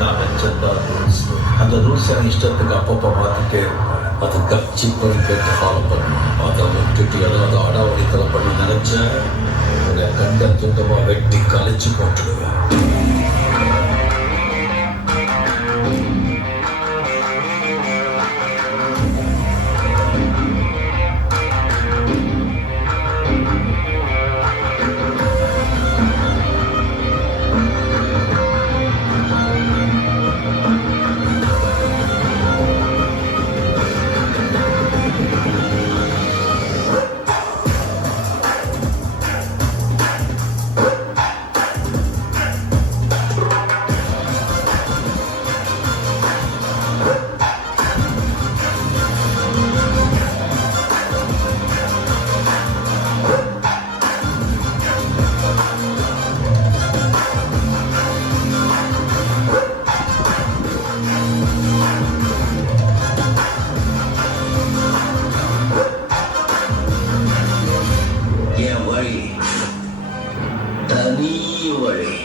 நான் வச்சதா ரூல்ஸ். அந்த ரூல்ஸ் எனக்கு இஷ்டத்துக்கு அப்பப்போ பார்த்துட்டே இருப்பேன். அது கட்சிப்படி கேட்டு ஃபாலோ பண்ணணும். அதை விட்டுட்டு ஏதாவது அடாவடித்தலை பண்ணி நினைச்சேன், உன்னை கண்ட துண்டமாக வெட்டி கழிச்சு போட்டுடுவேன். என் வழி தனி வழி.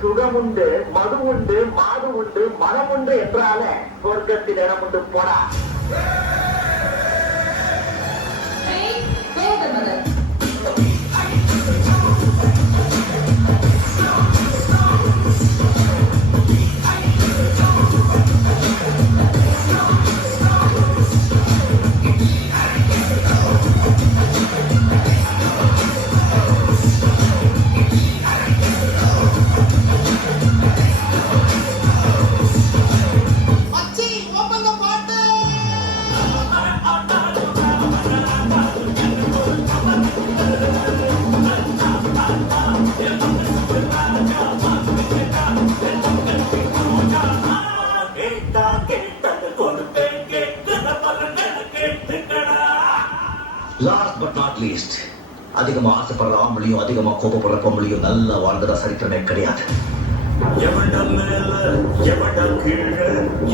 சுகமுண்டு, மது உண்டு, மாது உண்டு, மனம் உண்டு என்றால சொர்க்கத்தில் இடம் உண்டு போடா. லாஸ்ட் பட் நாட் லீஸ்ட், அதிகமா ஆசைப்படுற ஆம்பளையும் அதிகமா கோபப்படுற பொம்பளையும் நல்லா வாழ்ந்ததா சரித்திரமே கிடையாது. எவட மேல எவட கீழே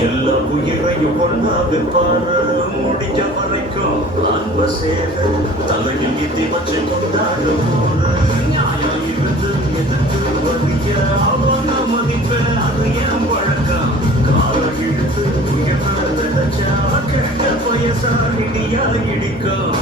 எல்லா உயிரையும் ஒன்னா விற்பாரு. முடிஞ்ச வரைக்கும் அன்ப சேர தலையில் இத்தி வச்சு கொண்டாட போற. நியாயம் இருந்து எதிர்த்து வரிய அவன மதிப்ப அது என் வழக்கம். கால இழுத்து உயர்ந்த நினைச்சா கேட்ட பயசா இடியா இடிக்கும்.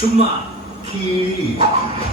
சும்மா கீழ்